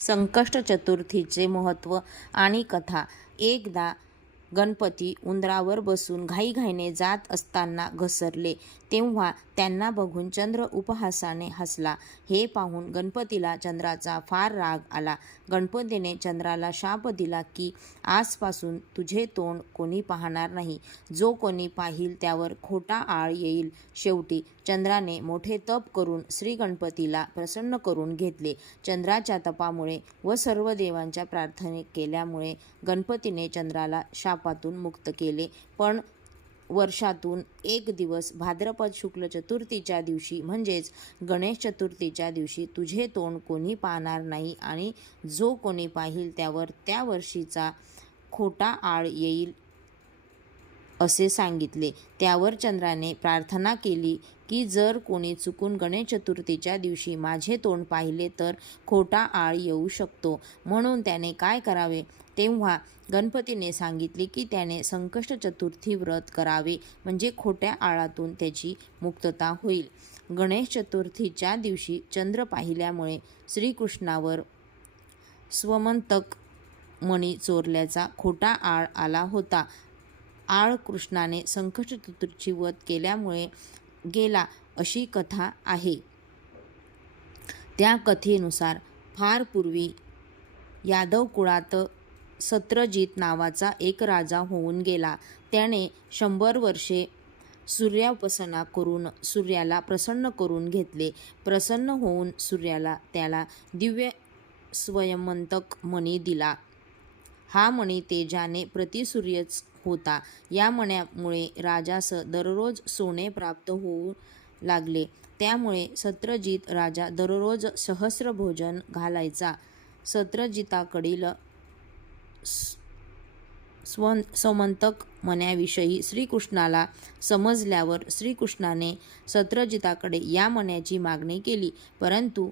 संकष्ट चतुर्थीचे महत्त्व आणि कथा. एकदा गणपती उंदरावर बसून घाईघाईने जात असताना घसरले, तेव्हा त्यांना बघून चंद्र उपहासाने हसला. हे पाहून गणपतीला चंद्राचा फार राग आला. गणपतीने चंद्राला शाप दिला की आजपासून तुझे तोंड कोणी पाहणार नाही. जो कोणी पाहील त्यावर खोटा आळ येईल. शेवटी चंद्राने मोठे तप करून श्री गणपतीला प्रसन्न करून घेतले. चंद्राच्या तपामुळे व सर्व देवांच्या प्रार्थने केल्यामुळे गणपतीने चंद्राला शापातून मुक्त केले. पण वर्षातून एक दिवस भाद्रपद शुक्ल चतुर्थीच्या दिवशी म्हणजेच गणेश चतुर्थीच्या दिवशी तुझे तोंड कोणी पाहणार नाही आणि जो कोणी पाहील त्यावर त्या वर्षीचा खोटा आळ येईल असे सांगितले. त्यावर चंद्राने प्रार्थना केली की जर कोणी चुकून गणेश चतुर्थीच्या दिवशी माझे तोंड पाहिले तर खोटा आळ येऊ शकतो, म्हणून त्याने काय करावे. तेव्हा गणपतीने सांगितले की त्याने संकष्ट चतुर्थी व्रत करावे, म्हणजे खोट्या आळातून त्याची मुक्तता होईल. गणेश चतुर्थीच्या दिवशी चंद्र पाहिल्यामुळे श्रीकृष्णावर स्वमंतक मणी चोरल्याचा खोटा आळ आला होता. आळ कृष्णाने संकष्ट चतुर्थीची वध केल्यामुळे गेला अशी कथा आहे. त्या कथेनुसार फार पूर्वी यादव कुळात सत्रजित नावाचा एक राजा होऊन गेला. त्याने 100 वर्षे सूर्योपासना करून सूर्याला प्रसन्न करून घेतले. प्रसन्न होऊन सूर्याला त्याला दिव्य स्वयंमंतक मणी दिला. हा मणी तेजाने प्रतिसूर्यच होता. या मण्यामुळे राजास दररोज सोने प्राप्त होऊ लागले. त्यामुळे सत्रजित राजा दररोज सहस्र भोजन घालायचा. सत्रजिताकडील स्वमंतक मण्याविषयी श्रीकृष्णाला समजल्यावर श्रीकृष्णाने सत्रजिताकडे या मण्याची मागणी केली, परंतु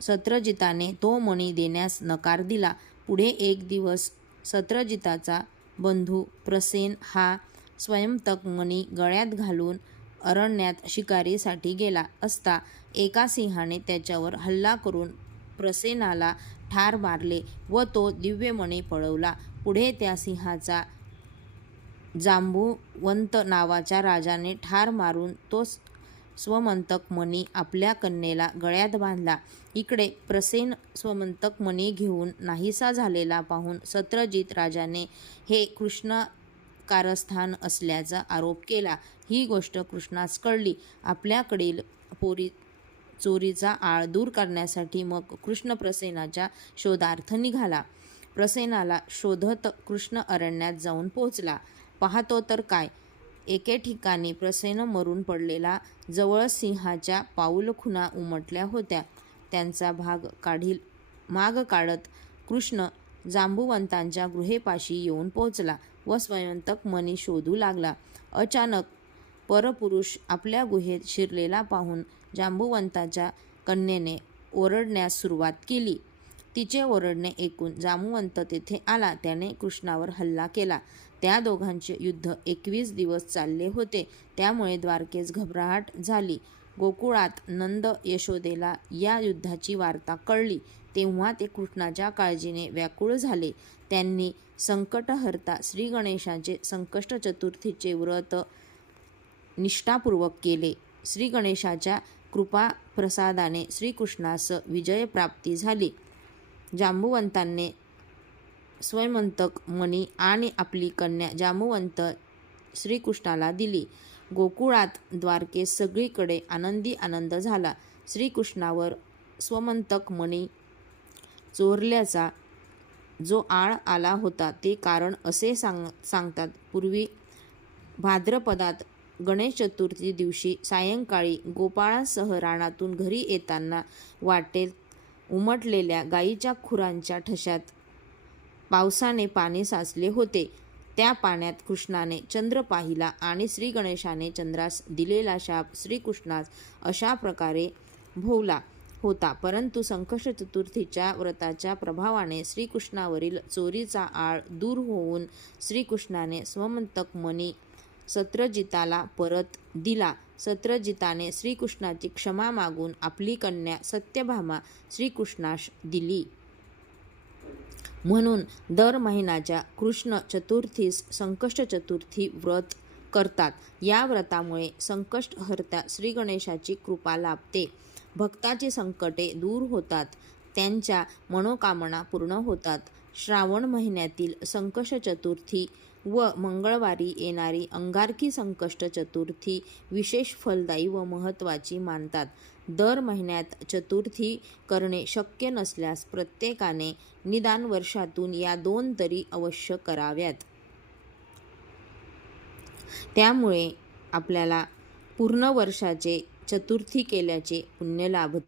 सत्रजिताने तो मणी देण्यास नकार दिला. पुढे एक दिवस सत्रजिताचा बंधू प्रसेन हा स्वयंतक मणी गळ्यात घालून अरण्यात शिकारीसाठी गेला असता एका सिंहाने त्याच्यावर हल्ला करून प्रसेनाला ठार मारले व तो दिव्य मणी पळवला. पुढे त्या सिंहाचा जांबुवंत नावाच्या राजाने ठार मारून तो स्वमंतक मणी आपल्या कन्येला गळ्यात बांधला. इकडे प्रसेन स्वमंतक मणी घेऊन नाहीसा झालेला पाहून सत्रजित राजाने हे कृष्ण कारस्थान असल्याचा आरोप केला. ही गोष्ट कृष्णास कळली. आपल्याकडील चोरीचा आळ दूर करण्यासाठी मग कृष्ण प्रसेनाच्या शोधार्थ निघाला. प्रसेनाला शोधत कृष्ण अरण्यात जाऊन पोहोचला. पाहतो तर काय, एके ठिकाणी प्रसेन मरून पडलेला, जवळच सिंहाच्या पाऊलखुणा उमटल्या होत्या. त्यांचा माग काढत कृष्ण जांबुवंतांच्या गुहेपाशी येऊन पोहोचला व स्वयंतक मणी शोधू लागला. अचानक परपुरुष आपल्या गुहेत शिरलेला पाहून जांबुवंताच्या कन्येने ओरडण्यास सुरुवात केली. तिचे ओरडणे ऐकून जांबुवंत तेथे आला. त्याने कृष्णावर हल्ला केला. त्या दोघांचे युद्ध 21 दिवस चालले होते. त्यामुळे द्वारकेस घबराहट झाली. गोकुळात नंद यशोदेला या युद्धाची वार्ता कळली. तेव्हा ते कृष्णाच्या काळजीने व्याकुळ झाले. त्यांनी संकटहर्ता श्री गणेशाचे संकष्ट चतुर्थीचे व्रत निष्ठापूर्वक केले. श्री गणेशाच्या कृपाप्रसादाने श्रीकृष्णास विजयप्राप्ती झाली. जांबुवंतांनी स्वयंमंतक मणी आणि आपली कन्या जांबुवंत श्रीकृष्णाला दिली. गोकुळात द्वारकेत सगळीकडे आनंदी आनंद झाला. श्रीकृष्णावर स्वमंतक मणी चोरल्याचा जो आळ आला होता ते कारण असे सांगतात. पूर्वी भाद्रपदात गणेश चतुर्थी दिवशी सायंकाळी गोपाळांसह रानातून घरी येताना वाटेत उमटलेल्या गायीच्या खुरांच्या ठशात पावसाने पाणी साचले होते. त्या पाण्यात कृष्णाने चंद्र पाहिला आणि श्री गणेशाने चंद्रास दिलेला शाप श्रीकृष्णास अशा प्रकारे भोवला होता. परंतु संकष्ट चतुर्थीच्या व्रताच्या प्रभावाने श्रीकृष्णावरील चोरीचा आळ दूर होऊन श्रीकृष्णाने स्वमंतक मणी सत्यजिताला परत दिला. सत्यजिताने श्रीकृष्णाची क्षमा मागून आपली कन्या सत्यभामा श्रीकृष्णास दिली. म्हणून दर महिन्याच्या कृष्ण चतुर्थीस संकष्ट चतुर्थी व्रत करतात. या व्रतामुळे संकष्टहर्त्या श्री गणेशाची कृपा लाभते. भक्ताची संकटे दूर होतात. त्यांच्या मनोकामना पूर्ण होतात. श्रावण महिन्यातील संकष्ट चतुर्थी व मंगळवारी येणारी अंगारकी संकष्ट चतुर्थी विशेष फलदायी व महत्त्वाची मानतात. दर महिन्यात चतुर्थी करणे शक्य नसल्यास प्रत्येकाने निदान वर्षातून या 2 तरी अवश्य कराव्यात. त्यामुळे आपल्याला पूर्ण वर्षाचे चतुर्थी केल्याचे पुण्य लाभते.